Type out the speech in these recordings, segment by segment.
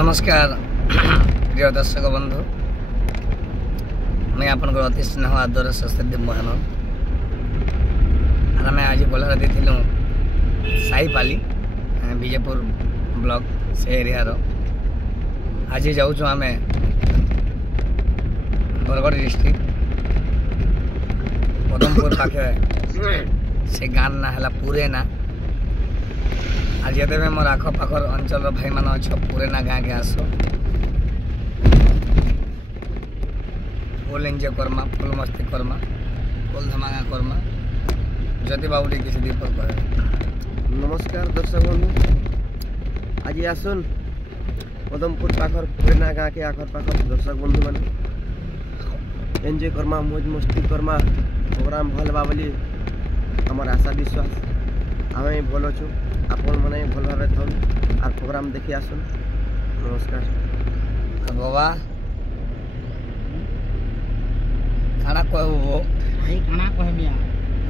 नमस्कार प्रिय दर्शक बंधु मैं आपन अति स्नेह आदर सस्ती मोहन आम आज बोलार देलु साईपाली विजयपुर ब्लॉक से एरिया आज जाऊँ आम बरगढ़ डिस्ट्रिक्ट पदमपुर पाखे से गाँव ना है पुरेना आज ये मोर आखपाखर अंचल भाई मान अच्छ पुरेना गाँ के आस फुल एंजॉय करमा फुल मस्ती करमा फुल धमाका करमा जति बाबू किसी दीपक कहे। नमस्कार दर्शक बंधु आज आसन पदमपुर पाखर पुरेना गाँ के आखर पाखर दर्शक बंधु मैंने एंजॉय करमा मौज मस्ती करमा प्रोग्राम भल बा बोली आमर आशा विश्वास आम भल अच्छु आपण मैंने भल भाव था और प्रोग्राम देखी आसन। नमस्कार बाबा खाना कहू वो भाई खाना कह मिया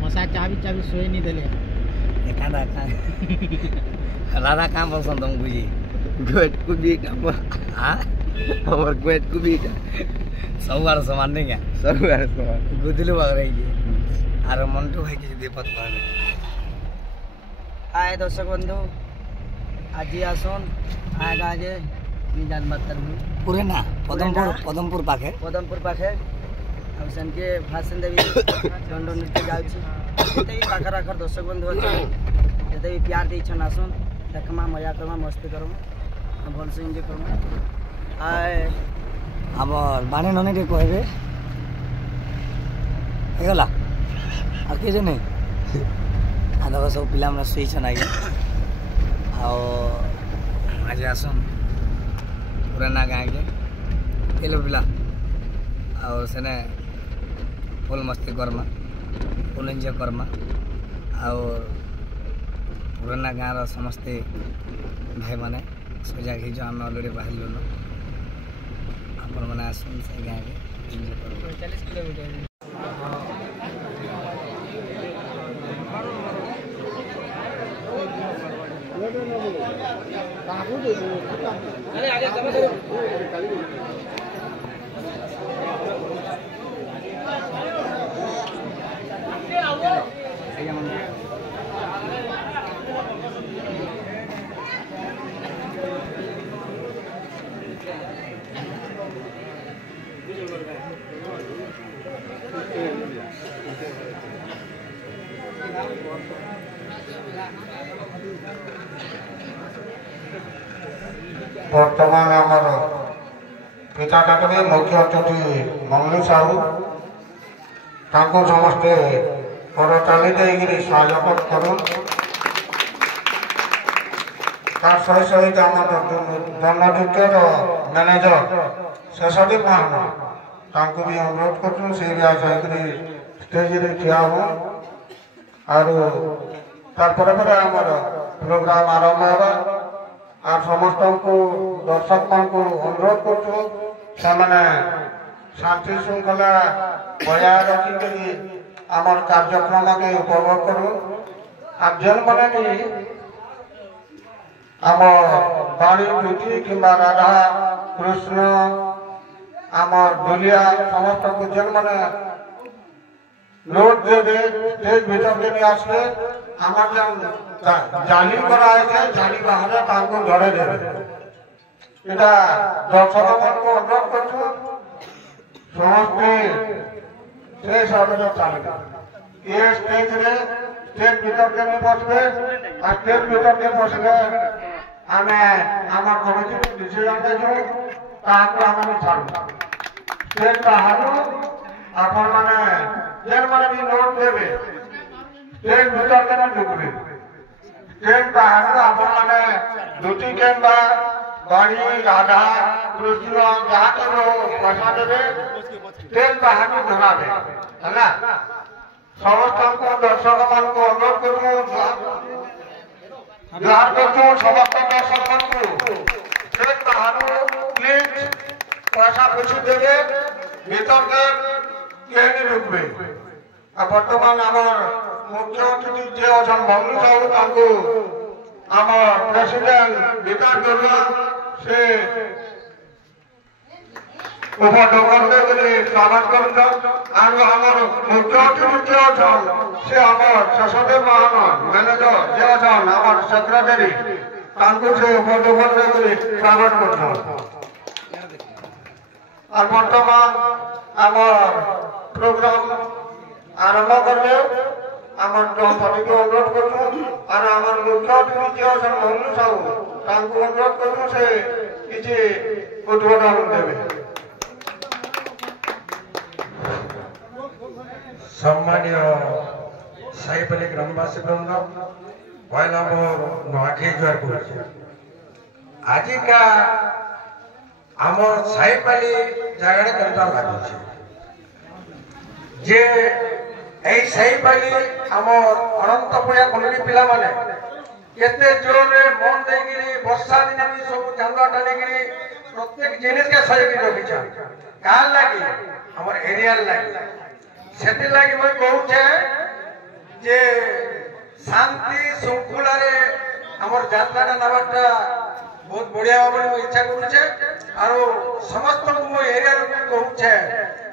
मसा चाबी सोए नहीं देले एकादा का राधा काम पसंद हम बुझी गोट को भी हां हमर गोट को भी सब बार समान नहीं क्या सब बार समान गुदलू बाग रही और मंटू भाई किसी दीपक कहने आए दर्शक बंधु आज आसन आए गाजे जान बात करबू पुरेना पदमपुर पाखे अब सन के भाषण देवी चंड नृत्य जाउछि जते भी पाखर आखर दर्शक बंधु अछि जते भी प्यार दे छन आसन देखमा मजा करमा मस्ती करमा भल से एंजॉय करमा आए अब बाणे नने के कहबे हेगला आ के जे नहीं आधा सब पिला हमने सही छन आगे आज आसन पुराना गाँ के एलो पिला और सेने फुल मस्ती करमा फुल एंजॉय करमा और पुराना गाँव समस्ते भाई माने सजा घी जो आम अलरेडी बाहर लुन आपण मैंने आसन से गाँ के एंजॉय कर 40 किलोमीटर बर्तमान आमर पिता डाकरे मुख्य अतिथि मंगलू साहू तांको समस्ते करताली देकर स्वागत करूँ तार सहित आम दंडनृत्यर मैनेजर शेषदी महाना तांको भी अनुरोध करूँ से भी आज स्टेज रे ठिया हो और तार आमर प्रोग्राम आरंभ होगा और समस्त को दर्शक मान को अनुरोध कर शांति श्रृंखला बजाय रखिक आमर कार्यक्रम के उपभोग करूँ और जेन मैंने भी आम बाणी ज्योति कि राधा कृष्ण आमर दुलिया समस्त को जेन मैंने लोड देवे स्टेज भीतर के नहीं आसले आमर जन जाली कराए जाली बाहर धरे देवे इटा दर्शक मन को अनुरोध कर समस्ते से सबरे चलगा ये स्टेज रे स्टेज भीतर के नहीं बसबे और स्टेज भीतर के बसले आमे आम कमिटी डिसीजन देजो ताको आमे छाड़ स्टेज बाहर आपण माने जेन माने भी नोट देवे स्टेज भीतर के नहीं ढुकबे स्टेज बाहर आपण माने दुटी के बाणी राधा कृष्ण जहाँ के पैसा देवे स्टेज बाहर घुमावे है ना समस्त को दर्शक मान को अनुरोध करूँ जोहार कर समस्त दर्शक मान को स्टेज बाहर प्लीज पैसा पूछी देवे भीतर के कहीं रुकबे बर्तमान आमर मुख्य अतिथि जे अच्छा मंगलू साहू आम प्रेसिडेंट विकास दरुआ से उपडोकर स्वागत कर मुख्य अतिथि अच्छन से शशदेव महान मैनेजर जे अच्छन सेक्रेटरी से उपडोकर स्वागत कर बर्तमान आम प्रोग्राम आरंभ करबे दंपति को अनुरोध करूँ और आम मुख्य अतिथि जे अच्छन मोहन साहू अनुरोध करूँ से किसी उद्बोधन देवे। सम्मानीय साईपाली ग्रामवासी वृंद पहला मोर नुआखाई जुआर कर आजिका आम साईपाली जगह केनता लगुच जे এই সাইপালি আমার অনন্তপুরিয়া কলোনি পিলা মানে কেতে জোরে মন দেগিরি বর্ষা দিনে বি সব চান্দা টানিগিরি প্রত্যেক জিনিসকে সজাগি রখিছা কার লাগি আমার এরিয়ার লাগি সেতি লাগি মই কହୁছে যে শান্তি শৃঙ্খলারে আমার যাত্রাটা নেবাটা বহুত বড়িয়া ভাবে ইচ্ছা করছে আর সমস্ত এরিয়ার কହୁছে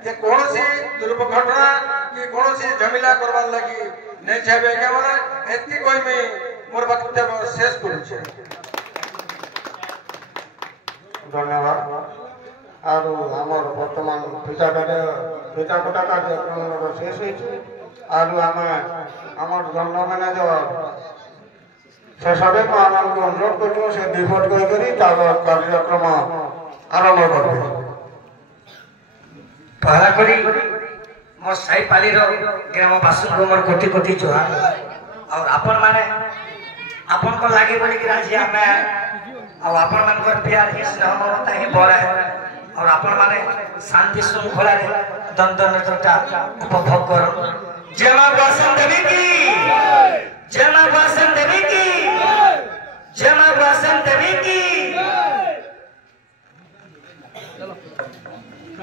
যে কোনসি দুর্ঘটনা कि कौन सी झमेला करवार लगी नहीं चाहे क्या बोला एति कोई में मोर वक्तव्य शेष करू छे। धन्यवाद और हमर वर्तमान पिताकोटा कार्यक्रम शेष होइछे और हमर जनरल मैनेजर शशदेव महान को अनुरोध करू से रिपोर्ट करी कार्यक्रम आरंभ करबे। पहला करी मोर साईपाली ग्रामवासी को मोर कोटि कोटि जोहार और आपण माने आपण को लागे बोली कि आज हमें और आपण मान को प्यार ही स्नेह ममता ही बड़ा है और आपण माने शांति श्रृंखला रे दंदन नेत्रता उपभोग करो। जय मां वासन देवी की जय मां वासन देवी की जय मां वासन देवी की।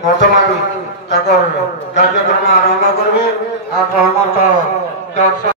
वर्तमान कार्यक्रम आरंभ करबे और